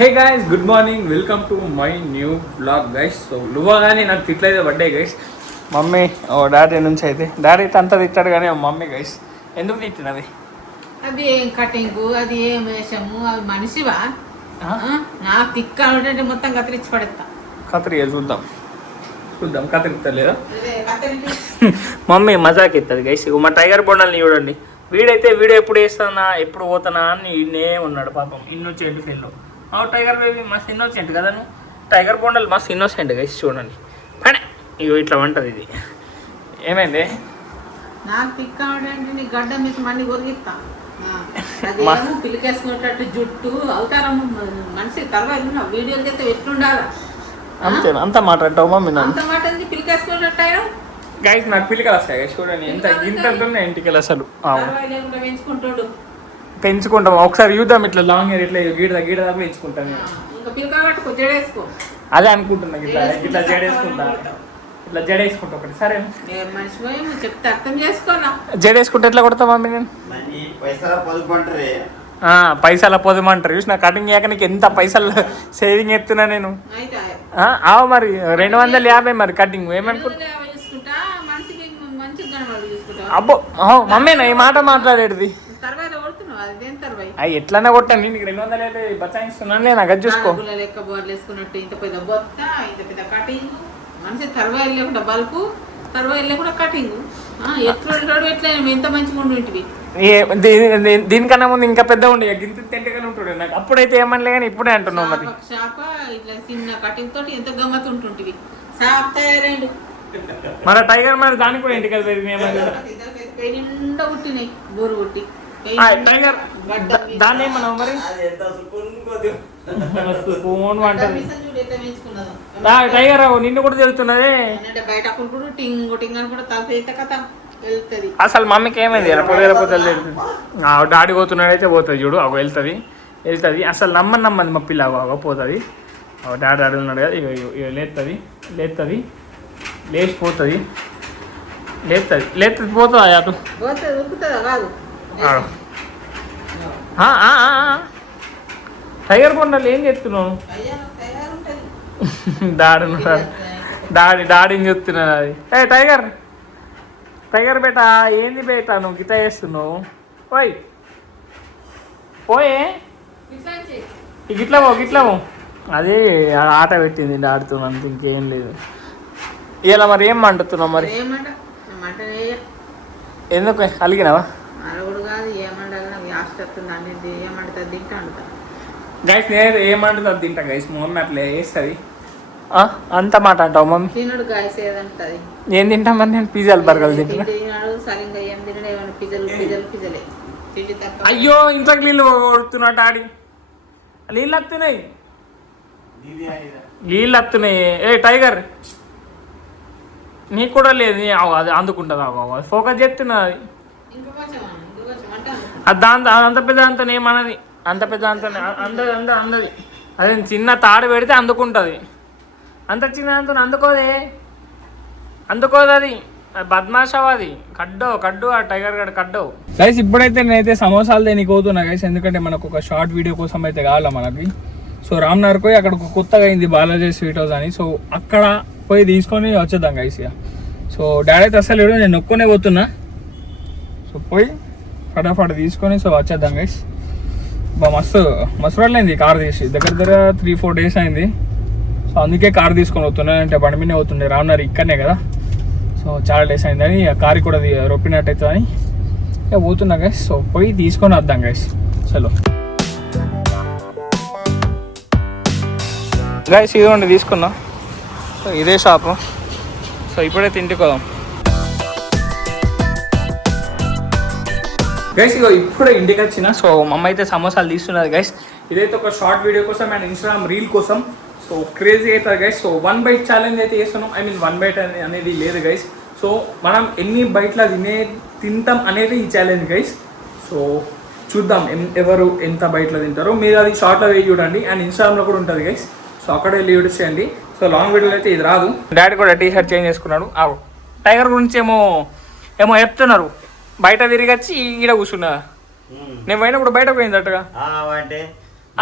Hey guys, good morning, welcome to my new blog guys. So నువ్వగానే నాకు తిట్లయితే పడ్డాయి గైస్. మమ్మీ డాడీ నుంచి అయితే డాడీ అయితే అంతా తిట్టాడు కానీ మమ్మీ గైస్ ఎందుకు తిట్టినది? అది ఏం కటింగు, అది ఏం వేషము, అవి మనిషివా? నాకు తిక్క అంటే మొత్తం కత్తిరించి పడేస్తా. కత్తిరి చూద్దాం కత్తిరిస్తలేదా? మమ్మీ మజాక్ ఇస్తుంది గైస్. మా టైగర్ బొండాలని చూడండి. వీడైతే వీడియో ఎప్పుడు వేస్తానా ఎప్పుడు పోతానా అని ఇన్నే ఉన్నాడు పాపం. Innocent fellow. టైగర్ బేబీ మస్తు ఇన్నోసెంట్ కదా నువ్వు. టైగర్ బొండలు మస్తు ఇన్నోసెంట్ గైస్ చూడండి. కానీ ఇగో ఇట్లా ఉంటుంది ఇది. ఏమైంది? నాకు తిక్క అంటే నీ గడ్డ మీద మళ్ళీ కొరిగిస్తా. పిలికేసుకునేటట్టు జుట్టు అవతారం మనిషి తర్వాత వీడియోలు చేస్తే ఎట్లుండాలా? అంతే అంత మాట అంటావు మమ్మీ? అంత మాట పిలికేసుకునేటట్టు అయినా గైస్ నాకు పిలికలు వస్తాయి గైస్ చూడండి. ఎంత గింత ఇంటికి అసలు పెంచుకుంటాడు. పెంచుకుంటాం ఒకసారి చూద్దాం. ఇట్లా లాంగ్ హెయిర్ ఇట్లా గీడ దాకా పెంచుకుంటాను. అదే అనుకుంటున్నా. ఇట్లా ఇట్లా జడేసుకుంటా. ఇట్లా జడేసుకుంటా ఒకటి. సరే చెప్తే అర్థం చేసుకోనా? జడేసుకుంటే ఎట్లా కొడతా మమ్మీ? నేను పైసల పొదమంటారు చూసిన కటింగ్ చేయక నీకు ఎంత పైసలు సేవింగ్ ఎత్తున్నా నేను. మరి 250 మరి కటింగ్ ఏమనుకుంటా? అబ్బో మమ్మీ నా ఈ మాట మాట్లాడేది. అవి ఎట్లన్నా కొట్టండి. నీకు 250 బచాయిస్తున్నాను నేను. అది చూసుకో. లెక్క బోర్లు వేసుకున్నట్టు ఇంత పెద్ద బొత్త, ఇంత పెద్ద కటింగ్. మనిషి తర్వాత లేకుండా బల్పు, తర్వాత లేకుండా కటింగ్. ఎట్లా ఎంత మంచిగా ఉండి దీనికన్నా ముందు ఇంకా పెద్ద ఉండే గింత తింటగానే ఉంటుండే నాకు. అప్పుడైతే ఏమనలే కానీ ఇప్పుడే అంటున్నావు మరి. ఇట్లా చిన్న కటింగ్ తోటి ఎంత గమ్మత్ ఉంటుంటివి. షాప్ తయారైండు మన టైగర్ మరి దానికి కూడా ఇంటికి నిండా కుట్టినాయి బోరు కొట్టి. టైగర్ దాన్ని ఏమన్నావు మరి? టైగర్ నిన్ను కూడా తెలుస్తున్నదే బయట టింగ్ టింగ్ అని కూడా తలపేత కథ వెళ్తుంది. అసలు మమ్మీకి ఏమైంది? పొద్దు డాడీ పోతున్నాడైతే పోతుంది చూడు. అవి వెళ్తుంది. అసలు నమ్మది మా పిల్ల పోతుంది. డాడీ అడుగున్నాడు కదా. ఇక లేస్తుంది లేచిపోతుంది. లేస్తుంది పోతుంది అటు. టైగర్ కొండలు ఏం చెప్తున్నావు? డాడీని చెప్తున్నది అది. టైగర్ బేటా ఏంది బేటా నువ్వు గిత చేస్తున్నావు? పోయే గిట్లవో అదే ఆట పెట్టింది ఆడుతున్నంత ఇంకేం లేదు. ఇలా మరి ఏం మండుతున్నావు మరి? ఎందుకు అలిగినావా? గైస్ నేను ఏమంటుంది అది తింటా గైస్. మమ్మీ అట్లా వేస్తుంది. అంత మాట అంటావు మమ్మీ? తినడు గాయస్ ఏదంటది. ఏం తింటామని నేను పిజ్జాలు బర్గర్లు తింటున్నా. అయ్యో ఇంట్లోకి నీళ్ళు కొడుతున్నా డాడీ. నీళ్ళు వస్తున్నాయి. ఏ టైగర్ నీకు కూడా లేదు. అది అందుకుంటుంది. ఫోకస్ చెప్తున్నా. అది అంత పెద్ద అంత ఏమన్నది. అంత పెద్ద అంత అందది. అదే చిన్న తాడు పెడితే అందుకుంటుంది. అంత చిన్న అంత అందుకోదు అది. బద్మాషావు అది. కడ్డు ఆ టైగర్ గడ్ కడ్డు. గైస్ ఇప్పుడైతే నేనైతే సమోసాలు దేనికి పోతున్నా గైస్. ఎందుకంటే మనకు ఒక షార్ట్ వీడియో కోసం అయితే కావాలా మనకి. సో రామ్నగర్ పోయి అక్కడ కొత్తగా అయింది బాలాజీ స్వీట్ హౌస్ అని. సో అక్కడ పోయి తీసుకొని వచ్చేద్దాం గైస్ ఇక. సో డాడీ అయితే అసలు నేను నొక్కునే పోతున్నా. సో పోయి ఫటాఫట్ తీసుకొని సో వచ్చేద్దాం గైస్. మస్తు రోజులైంది కార్ తీసి. దగ్గర 3-4 డేస్ అయింది. సో అందుకే కార్ తీసుకొని పోతున్నా. అంటే బండి మీదే పోతుండే. రామ్నగర్ ఇక్కడనే కదా. సో చాలా డేస్ అయిందని కార్ కూడా రొప్పినట్టు అవుతుందని ఇక పోతున్నా గైస్. సో పోయి తీసుకొని వద్దాం గైస్. చలో గైస్ ఇదిగోండి తీసుకున్నా. సో ఇదే షాపు. సో ఇప్పుడైతే ఇంటికి పోదాం గైస్. ఇగో ఇప్పుడే ఇంటికి వచ్చిన. సో మమ్మ అయితే సమోసాలు తీస్తున్నది గైస్. ఇదైతే ఒక షార్ట్ వీడియో కోసం అండ్ ఇన్స్టాగ్రామ్ రీల్ కోసం. సో క్రేజీ అవుతుంది గైస్. సో 1 బైట్ ఛాలెంజ్ అయితే చేస్తున్నాం. 1 బైట్ అనేది లేదు గైస్. సో మనం ఎన్ని బైట్లా తింటాం అనేది ఈ ఛాలెంజ్ గైస్. సో చూద్దాం ఎవరు ఎంత బైట్లో తింటారో. మీరు అది షార్ట్లో వేసి చూడండి. అండ్ ఇన్స్టాగ్రామ్లో కూడా ఉంటుంది గైస్. సో అక్కడ వెళ్ళి యూజ్ చేయండి. సో లాంగ్ వీడియోలో అయితే ఇది రాదు. డాడీ కూడా టీ-షర్ట్ చేంజ్ చేసుకున్నాడు. టైగర్ గురించి ఏమో చెప్తున్నారు. బయట తిరిగి వచ్చి ఈడ కూర్చున్నా. నేను పోయినప్పుడు బయట పోయిందట్టుగా.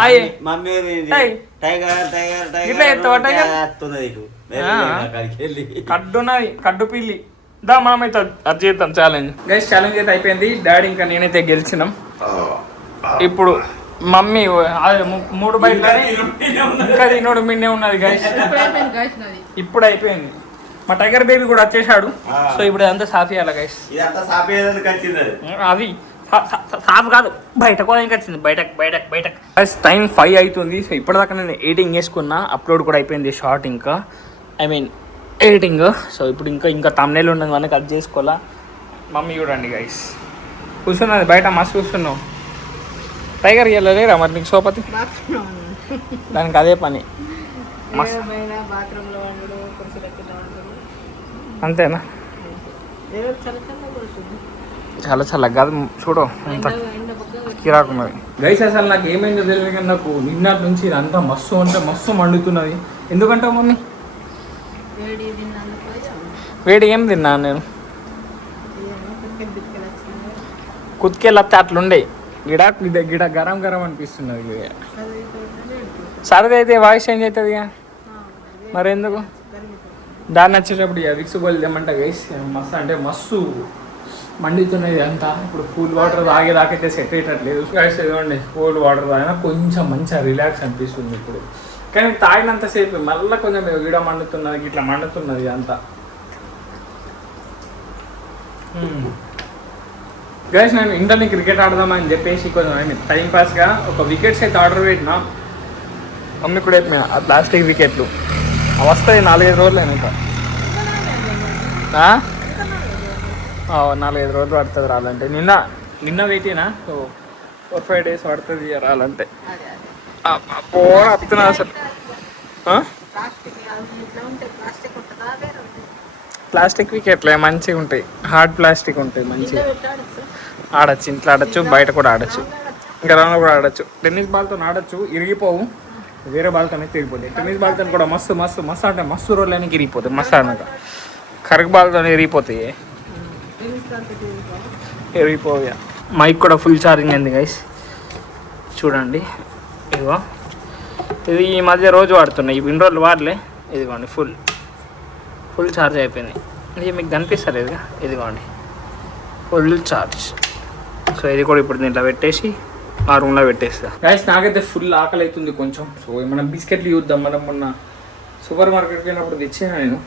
అయ్యి మమ్మీ ఏయ్. టైగర్ టైగర్ ఇట్లా ఎత్తావా టైగర్? వస్తుంది నీకు అక్కడికి వెళ్ళి కడ్డున్నది కడ్డు పిల్లి దా మనమైతే అది చేద్దాం ఛాలెంజ్ గైస్ ఛాలెంజ్ అయితే అయిపోయింది డాడీ ఇంకా నేనైతే గెలిచినాం ఇప్పుడు మమ్మీ అదే 3 బయట ఇంకా తినోడు మిన్నే ఉన్నది గైస్ ఇప్పుడు అయిపోయింది మా టైగర్ బేబీ కూడా వచ్చేసాడు సో ఇప్పుడు అంతా సాఫ్ చేయాలి గైస్ ఇదంతా సాపేదానికి వచ్చింది అది సాఫ్ కాదు బయట కోదానికి వచ్చింది బయటకు టైం 5 అవుతుంది సో ఇప్పటిదాకా నేను ఎడిటింగ్ చేసుకున్నా అప్లోడ్ కూడా అయిపోయింది షార్ట్ ఇంకా ఐ మీన్ ఎడిటింగ్ సో ఇప్పుడు ఇంకా తమ్నేల్ ఉన్నది మనకి కట్ చేసుకోవాలా మమ్మీ చూడండి గైస్ కూర్చున్నది బయట మస్తు కూర్చున్నావు టైగర్ వెళ్ళలేరా మరి నీకు సోపతి దానికి అదే పని అంతేనా చాలా చల్లగా కాదు చూడు అంత కిరాకున్నది గైస్ అసలు నాకు ఏమైందో తెలియదు కానీ నాకు నిన్నటి నుంచి ఇదంతా మస్తు అంటే మస్తు మండుతున్నది ఎందుకంటే మమ్మీ వేడి ఏం తిన్నాను నేను కుత్కెళ్ళొస్తే అట్లుండే గిడ గరం గరం అనిపిస్తున్నది సరదా అయితే వాయిస్ చేంజ్ అవుతుంది ఇక మరి ఎందుకు దాన్ని వచ్చేటప్పుడు ఇక విక్స్ గోల్ తెమ్మంట గైస్ మస్తు అంటే మస్తు మండుతున్నది అంతా ఇప్పుడు కూల్ వాటర్ తాగేదాకైతే సెట్ అయ్యట్లేదు గైస్ ఇదిగోండి కూల్ వాటర్ తాగినా కొంచెం మంచిగా రిలాక్స్ అనిపిస్తుంది ఇప్పుడు కానీ తాగినంతసేపు మళ్ళీ కొంచెం గిడ మండుతున్నది ఇట్లా మండుతున్నది అంతా గైస్ నేను ఇంటర్ని క్రికెట్ ఆడదామని చెప్పేసి కొంచెం టైం పాస్గా ఒక వికెట్స్ అయితే ఆర్డర్ పెట్టినా మమ్మీ కూడా అయిపోయినా ఆ ప్లాస్టిక్ వికెట్లు అవి వస్తాయి 4-5 రోజులు ఇంకా 4-5 రోజులు పడుతుంది రాలంటే నిన్న పెట్టినా సో 4-5 డేస్ పడుతుంది రాలంటే వస్తున్నా అసలు ప్లాస్టిక్ వికెట్లే మంచిగా ఉంటాయి హార్డ్ ప్లాస్టిక్ ఉంటాయి మంచిగా ఆడచ్చు ఇంట్లో ఆడచ్చు బయట కూడా ఆడచ్చు ఇంకా రౌండ్ కూడా ఆడచ్చు టెన్నిస్ బాల్తో ఆడచ్చు ఇరిగిపోవు వేరే బాల్తో అయితే ఇరిగిపోతాయి టెన్నిస్ బాల్తో కూడా మస్తు మస్తు మస్తు అంటే మస్తు రోజులు అయినా ఇరిగిపోతాయి మస్తు అన్నాక కరెక్ట్ బాల్తో ఇరిగిపోతాయి ఇరిగిపోయా మైక్ కూడా ఫుల్ ఛార్జింగ్ అయింది గైస్ చూడండి ఇదిగో ఇది ఈ మధ్య రోజు వాడుతున్నాయి ఇన్ని రోజులు వాడలే ఇదిగోండి ఫుల్ ఛార్జ్ అయిపోయింది ఇది మీకు కనిపిస్తలేదు ఇదిగోండి ఫుల్ ఛార్జ్ సో ఇది కూడా ఇప్పుడు దీంట్లో పెట్టేసి ఆ రూమ్లో పెట్టేస్తా గైస్ నాకైతే ఫుల్ ఆకలి అవుతుంది కొంచెం సో మనం బిస్కెట్లు చూద్దాం మనం మొన్న సూపర్ మార్కెట్కి వెళ్ళినప్పుడు తెచ్చాను నేను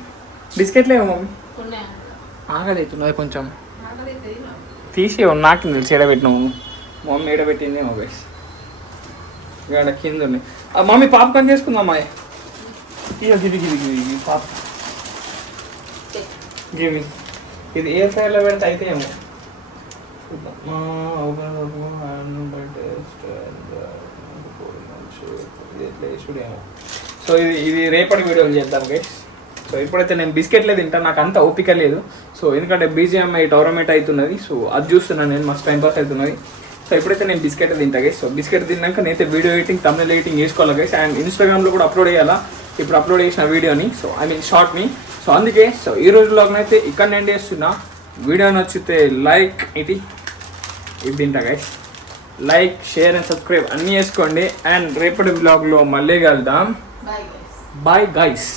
బిస్కెట్లే మమ్మీ ఆకలి అవుతున్నది కొంచెం తీసి నాకు తెలిసి ఎడబెట్టినాము మమ్మీ ఎడబెట్టిందేమో గైస్ ఇక్కడ కింద ఉన్నాయి మమ్మీ పాప్కార్న్ చేసుకుందాం అమ్మాయి గివి పాప్ గివి ఇది ఏ ఫ్రైలో పెడితే అయితే ఏమో సో ఇది రేపటి వీడియోలు చేద్దాం గైస్ సో ఇప్పుడైతే నేను బిస్కెట్లే తింటాను నాకు అంత ఓపిక లేదు సో ఎందుకంటే BGMI టోర్నమెంట్ అవుతున్నది సో అది చూస్తున్నాను నేను మస్తు టైం పాస్ అవుతున్నది సో ఇప్పుడైతే నేను బిస్కెట్ తింటా గైస్ సో బిస్కెట్ తిన్నాక నేనైతే వీడియో ఎడిటింగ్ తమిళ ఎడిటింగ్ చేసుకోవాలి గైస్ అండ్ ఇన్స్టాగ్రామ్లో కూడా అప్లోడ్ చేయాలా ఇప్పుడు అప్లోడ్ చేసిన వీడియోని సో ఐ మీన్ షార్ట్ని సో అందుకే సో ఈ రోజు వ్లాగ్నైతే ఇక్కడ నేను చేస్తున్నా వీడియో నచ్చితే లైక్ ఇది తింటా guys like share and subscribe అన్నీ చేసుకోండి అండ్ రేపటి వ్లాగ్లో మళ్ళీ కలుద్దాం బాయ్ గైస్